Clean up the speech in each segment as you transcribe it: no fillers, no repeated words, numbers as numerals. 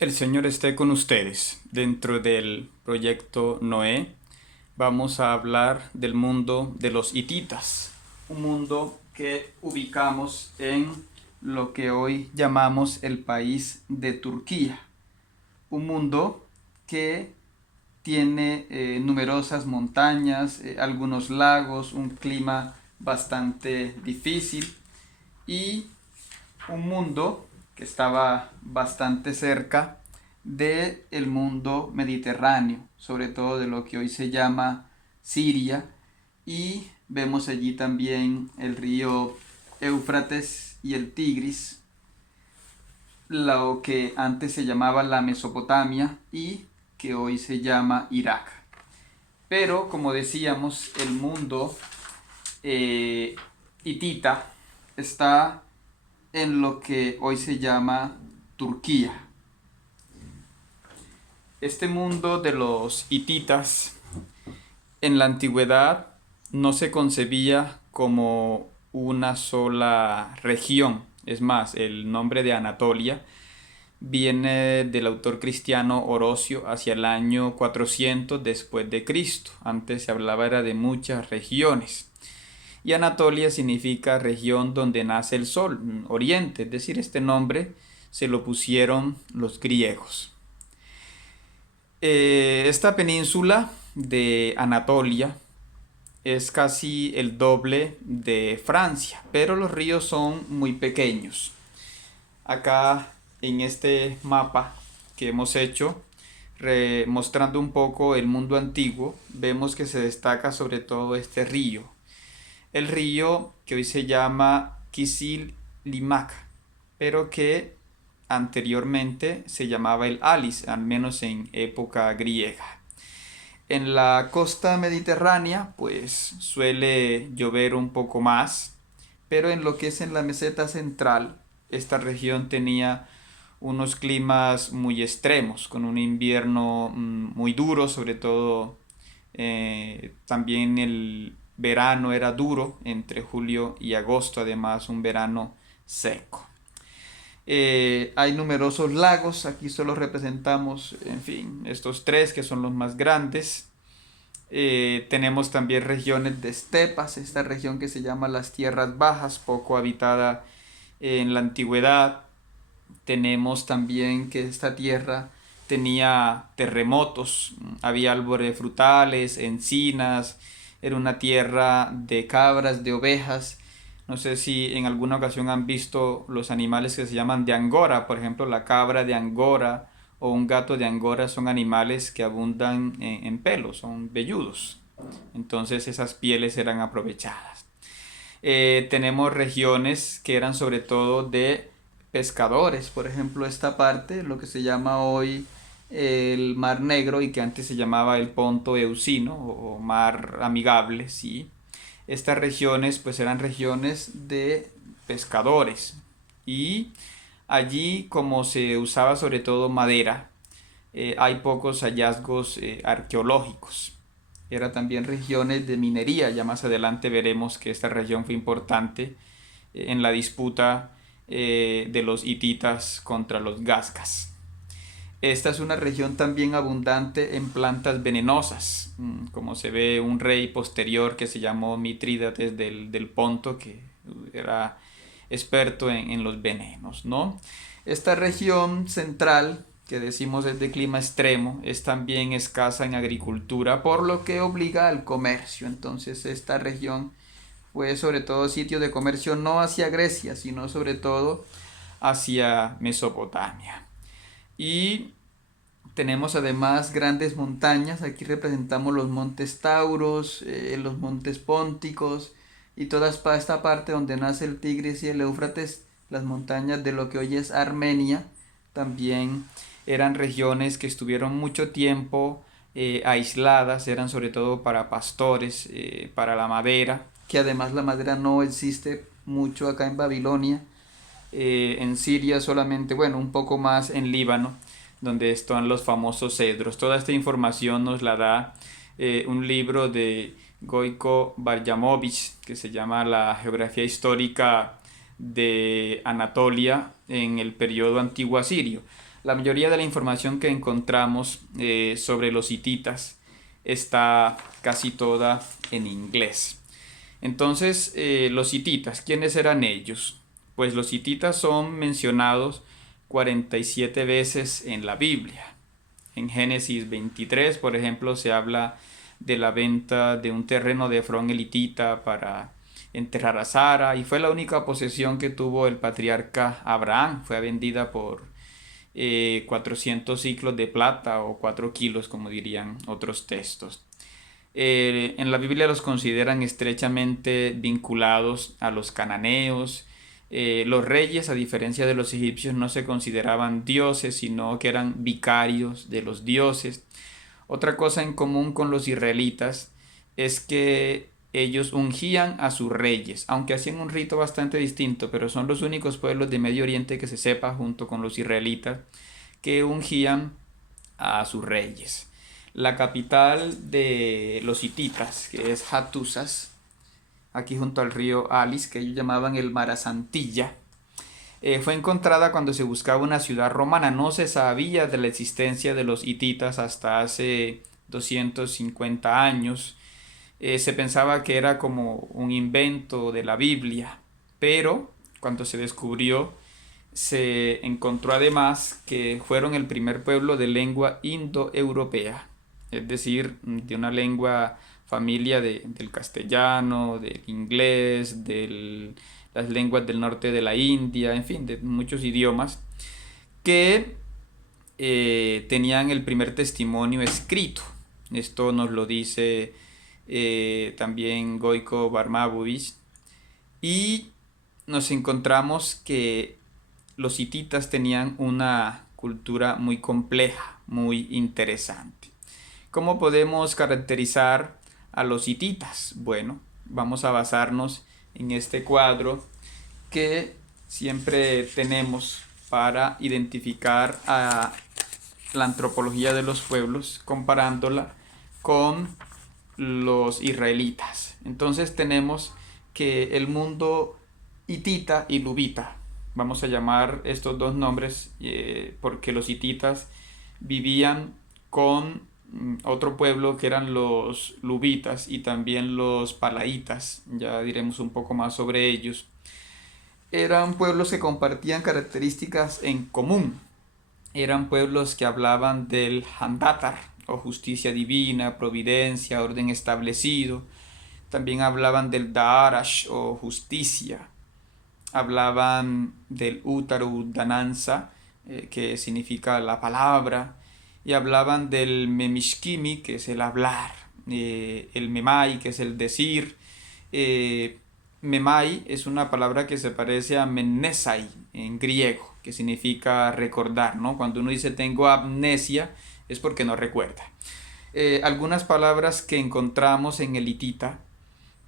El Señor esté con ustedes. Dentro del proyecto Noé vamos a hablar del mundo de los hititas, un mundo que ubicamos en lo que hoy llamamos el país de Turquía, un mundo que tiene numerosas montañas, algunos lagos, un clima bastante difícil y un mundo que estaba bastante cerca del mundo mediterráneo, sobre todo de lo que hoy se llama Siria, y vemos allí también el río Éufrates y el Tigris, lo que antes se llamaba la Mesopotamia y que hoy se llama Irak. Pero, como decíamos, el mundo eh, hitita está en lo que hoy se llama Turquía. Este mundo de los hititas en la antigüedad no se concebía como una sola región. Es más, el nombre de Anatolia viene del autor cristiano Orosio hacia el año 400 después de Cristo. Antes se hablaba era de muchas regiones. Y Anatolia significa región donde nace el sol, oriente, es decir, este nombre se lo pusieron los griegos. Esta península de Anatolia es casi el doble de Francia, pero los ríos son muy pequeños. Acá en este mapa que hemos hecho, mostrando un poco el mundo antiguo, vemos que se destaca sobre todo este río. El río que hoy se llama Kisil Limak, pero que anteriormente se llamaba el Alis, al menos en época griega. En la costa mediterránea, pues suele llover un poco más, pero en lo que es en la meseta central, esta región tenía unos climas muy extremos, con un invierno muy duro, sobre todo también el verano era duro entre julio y agosto, además un verano seco. Hay numerosos lagos, aquí solo representamos, en fin, estos tres que son los más grandes. Tenemos también regiones de estepas, esta región que se llama las tierras bajas, poco habitada en la antigüedad. Tenemos también que esta tierra tenía terremotos, había árboles frutales, encinas, era una tierra de cabras, de ovejas. No sé si en alguna ocasión han visto los animales que se llaman de Angora, por ejemplo, la cabra de Angora o un gato de Angora son animales que abundan en pelo, son velludos. Entonces esas pieles eran aprovechadas. Tenemos regiones que eran sobre todo de pescadores, por ejemplo esta parte, lo que se llama hoy el Mar Negro y que antes se llamaba el Ponto Euxino o Mar Amigable, ¿sí? Estas regiones pues eran regiones de pescadores y allí como se usaba sobre todo madera, hay pocos hallazgos arqueológicos. Era también regiones de minería, ya más adelante veremos que esta región fue importante en la disputa de los hititas contra los gascas. Esta es una región también abundante en plantas venenosas, como se ve un rey posterior que se llamó Mitrídates del Ponto, que era experto en los venenos, ¿no? Esta región central, que decimos es de clima extremo, es también escasa en agricultura, por lo que obliga al comercio. Entonces esta región fue sobre todo sitio de comercio no hacia Grecia, sino sobre todo hacia Mesopotamia. Y tenemos además grandes montañas, aquí representamos los montes Tauros, los montes Pónticos y toda esta parte donde nace el Tigris y el Éufrates, las montañas de lo que hoy es Armenia, también eran regiones que estuvieron mucho tiempo aisladas, eran sobre todo para pastores, para la madera, que además la madera no existe mucho acá en Babilonia, en Siria solamente, bueno, un poco más en Líbano, donde están los famosos cedros. Toda esta información nos la da un libro de Goiko Barjamovich que se llama La geografía histórica de Anatolia en el periodo antiguo asirio. La mayoría de la información que encontramos sobre los hititas está casi toda en inglés. Entonces, los hititas, ¿quiénes eran ellos? Pues los hititas son mencionados 47 veces en la Biblia. En Génesis 23, por ejemplo, se habla de la venta de un terreno de Efrón elitita para enterrar a Sara, y fue la única posesión que tuvo el patriarca Abraham. Fue vendida por 400 ciclos de plata o 4 kilos, como dirían otros textos. En la Biblia los consideran estrechamente vinculados a los cananeos. Los reyes, a diferencia de los egipcios, no se consideraban dioses, sino que eran vicarios de los dioses. Otra cosa en común con los israelitas es que ellos ungían a sus reyes, aunque hacían un rito bastante distinto, pero son los únicos pueblos de Medio Oriente que se sepa, junto con los israelitas, que ungían a sus reyes. La capital de los hititas, que es Hattusas, aquí junto al río Alis, que ellos llamaban el Marasantilla, fue encontrada cuando se buscaba una ciudad romana. No se sabía de la existencia de los hititas hasta hace 250 años. Se pensaba que era como un invento de la Biblia, pero cuando se descubrió, se encontró además que fueron el primer pueblo de lengua indoeuropea, es decir, de una lengua familia del castellano, del inglés, de las lenguas del norte de la India, en fin, de muchos idiomas, que tenían el primer testimonio escrito. Esto nos lo dice también Goiko Barmabuich, y nos encontramos que los hititas tenían una cultura muy compleja, muy interesante. ¿Cómo podemos caracterizar a los hititas? Bueno, vamos a basarnos en este cuadro que siempre tenemos para identificar a la antropología de los pueblos, comparándola con los israelitas. Entonces tenemos que el mundo hitita y lubita, vamos a llamar estos dos nombres porque los hititas vivían con otro pueblo que eran los lubitas y también los palaitas, ya diremos un poco más sobre ellos. Eran pueblos que compartían características en común. Eran pueblos que hablaban del Handatar, o justicia divina, providencia, orden establecido. También hablaban del Daarash, o justicia. Hablaban del Utaru Dananza, que significa la palabra. Y hablaban del Memishkimi, que es el hablar. El Memai, que es el decir. Memai es una palabra que se parece a Mennesai en griego, que significa recordar, ¿no? Cuando uno dice tengo amnesia, es porque no recuerda. Algunas palabras que encontramos en el hitita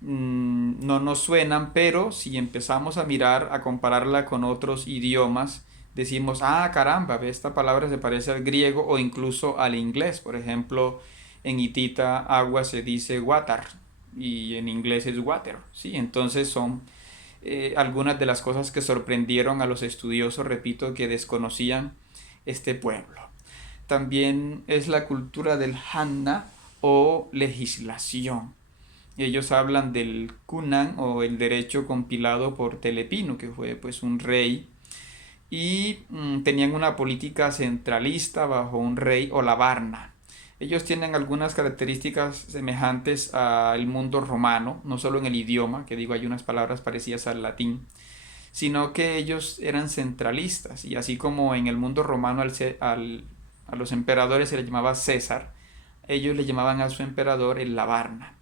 no nos suenan, pero si empezamos a mirar, a compararla con otros idiomas, decimos, ah, caramba, esta palabra se parece al griego o incluso al inglés. Por ejemplo, en hitita agua se dice water y en inglés es water, ¿sí? Entonces son algunas de las cosas que sorprendieron a los estudiosos, repito, que desconocían este pueblo. También es la cultura del Hanna o legislación. Ellos hablan del Kunan o el derecho compilado por Telepino, que fue pues un rey, y tenían una política centralista bajo un rey o la Varna. Ellos tienen algunas características semejantes al mundo romano, no solo en el idioma, que digo hay unas palabras parecidas al latín, sino que ellos eran centralistas, y así como en el mundo romano a los emperadores se les llamaba César, ellos le llamaban a su emperador el Labarna.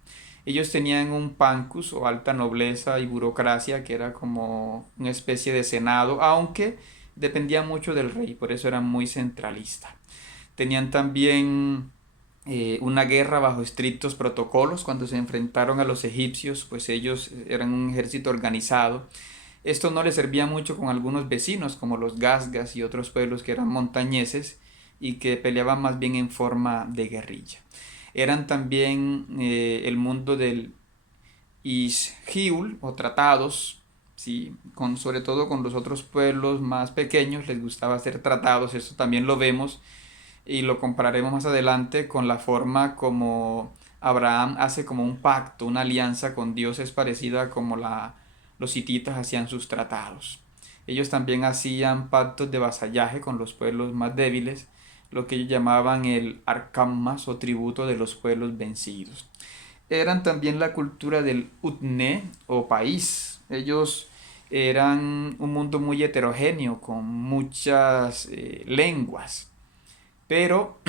Ellos tenían un pancus o alta nobleza y burocracia que era como una especie de senado, aunque dependía mucho del rey, por eso eran muy centralistas. Tenían también una guerra bajo estrictos protocolos. Cuando se enfrentaron a los egipcios, pues ellos eran un ejército organizado. Esto no les servía mucho con algunos vecinos como los Gasgas y otros pueblos que eran montañeses y que peleaban más bien en forma de guerrilla. Eran también el mundo del Ishiul o tratados, ¿sí? Sobre todo con los otros pueblos más pequeños les gustaba hacer tratados, eso también lo vemos y lo compararemos más adelante con la forma como Abraham hace como un pacto, una alianza con Dios es parecida como los hititas hacían sus tratados. Ellos también hacían pactos de vasallaje con los pueblos más débiles, lo que ellos llamaban el arkammas o tributo de los pueblos vencidos. Eran también la cultura del Utne o país. Ellos eran un mundo muy heterogéneo con muchas lenguas, pero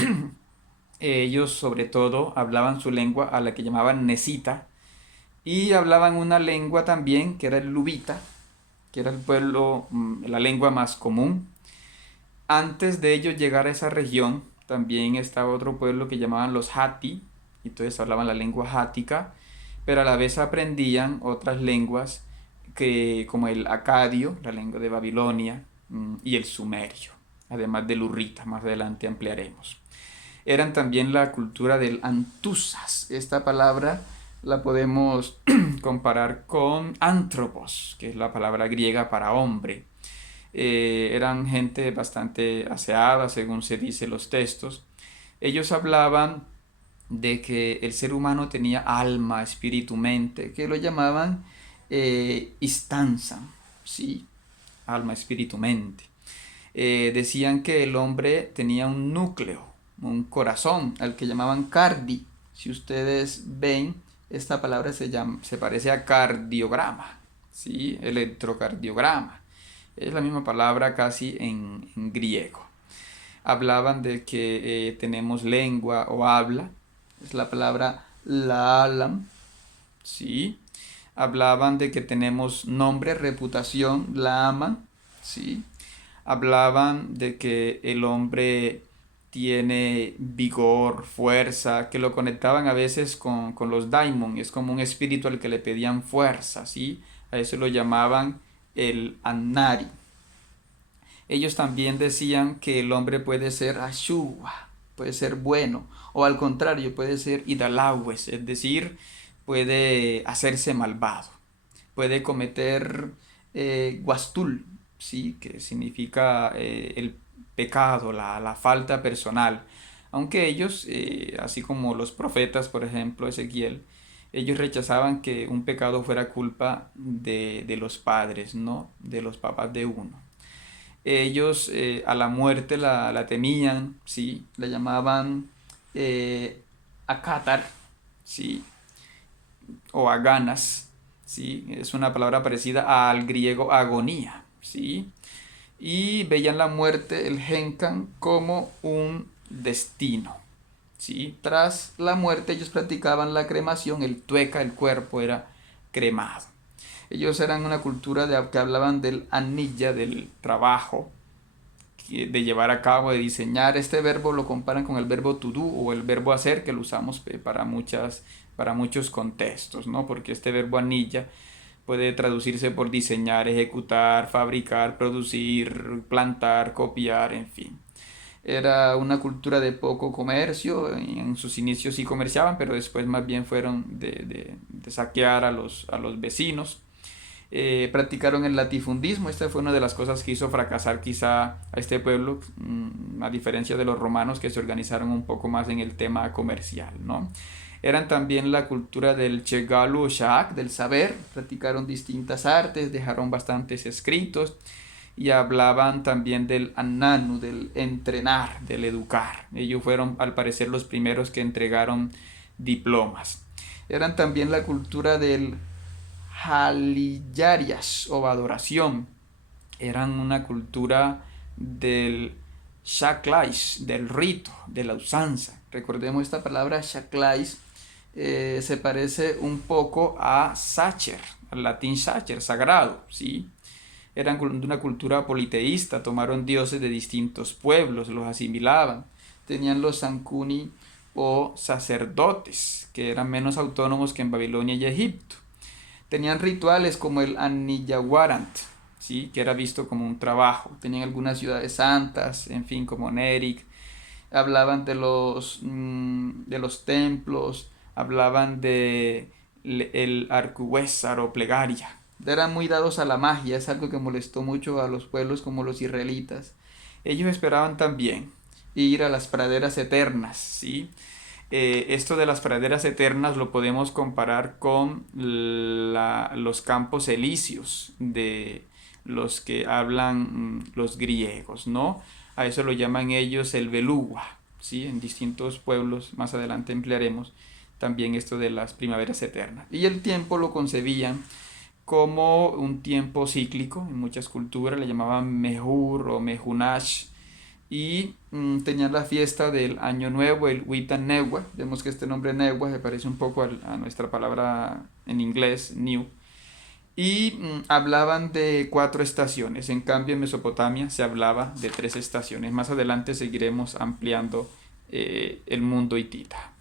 ellos sobre todo hablaban su lengua a la que llamaban Nesita y hablaban una lengua también que era el Lubita, que era el pueblo, la lengua más común. Antes de ellos llegar a esa región, también estaba otro pueblo que llamaban los Hatti, y entonces hablaban la lengua hática, pero a la vez aprendían otras lenguas como el acadio, la lengua de Babilonia, y el sumerio, además del urrita, más adelante ampliaremos. Eran también la cultura del Antusas. Esta palabra la podemos comparar con antropos, que es la palabra griega para hombre. Eran gente bastante aseada, según se dice los textos. Ellos hablaban de que el ser humano tenía alma, espíritu, mente, que lo llamaban istanza, sí, alma, espíritu, mente. Decían que el hombre tenía un núcleo, un corazón, al que llamaban cardi. Si ustedes ven, esta palabra se parece a cardiograma, ¿sí? Electrocardiograma. Es la misma palabra casi en griego. Hablaban de que tenemos lengua o habla, es la palabra laalam, ¿sí? Hablaban de que tenemos nombre, reputación, laaman, ¿sí? Hablaban de que el hombre tiene vigor, fuerza, que lo conectaban a veces con los daimon, es como un espíritu al que le pedían fuerza, ¿sí? A eso lo llamaban el Annari. Ellos también decían que el hombre puede ser Ashua, puede ser bueno, o al contrario, puede ser Idalawes, es decir, puede hacerse malvado, puede cometer Guastul, ¿sí? Que significa el pecado, la falta personal. Aunque ellos, así como los profetas, por ejemplo, Ezequiel, ellos rechazaban que un pecado fuera culpa de los padres, ¿no? De los papás de uno. Ellos a la muerte la temían, ¿sí? La llamaban Akatar, ¿sí? O Aganas, ¿sí? Es una palabra parecida al griego agonía, ¿sí? Y veían la muerte, el Genkan, como un destino, ¿sí? Tras la muerte ellos practicaban la cremación, el tueca, el cuerpo era cremado. Ellos eran una cultura que hablaban del anilla, del trabajo, de llevar a cabo, de diseñar. Este verbo lo comparan con el verbo to do o el verbo hacer, que lo usamos para muchos contextos, ¿no? Porque este verbo anilla puede traducirse por diseñar, ejecutar, fabricar, producir, plantar, copiar, en fin. Era una cultura de poco comercio, en sus inicios sí comerciaban, pero después más bien fueron de saquear a los vecinos. Practicaron el latifundismo, esta fue una de las cosas que hizo fracasar quizá a este pueblo, a diferencia de los romanos que se organizaron un poco más en el tema comercial, ¿no? Eran también la cultura del Chegalu Shak, del saber, practicaron distintas artes, dejaron bastantes escritos y hablaban también del Annanu, del entrenar, del educar. Ellos fueron al parecer los primeros que entregaron diplomas. Eran también la cultura del Haliyarias o adoración. Eran una cultura del shaklais, del rito, de la usanza. Recordemos esta palabra shaklais, se parece un poco a sacer, al latín sacer, sagrado, ¿sí? Eran de una cultura politeísta, tomaron dioses de distintos pueblos, los asimilaban. Tenían los sankuni o sacerdotes, que eran menos autónomos que en Babilonia y Egipto. Tenían rituales como el Aniyawarant, ¿sí? Que era visto como un trabajo. Tenían algunas ciudades santas, en fin, como Nerik. Hablaban de los templos, hablaban de el Arcuésar o plegaria, Eran muy dados a la magia, es algo que molestó mucho a los pueblos como los israelitas. Ellos esperaban también ir a las praderas eternas, ¿sí? Esto de las praderas eternas lo podemos comparar con los campos elíseos de los que hablan los griegos, ¿no? A eso lo llaman ellos el Belúa, ¿sí? En distintos pueblos, más adelante emplearemos también esto de las primaveras eternas. Y el tiempo lo concebían como un tiempo cíclico, en muchas culturas le llamaban Mehur o Mehunash, y tenían la fiesta del Año Nuevo, el Witan Newa. Vemos que este nombre Newa se parece un poco a nuestra palabra en inglés, New. Y hablaban de 4 estaciones. En cambio, en Mesopotamia se hablaba de 3 estaciones. Más adelante seguiremos ampliando el mundo hitita.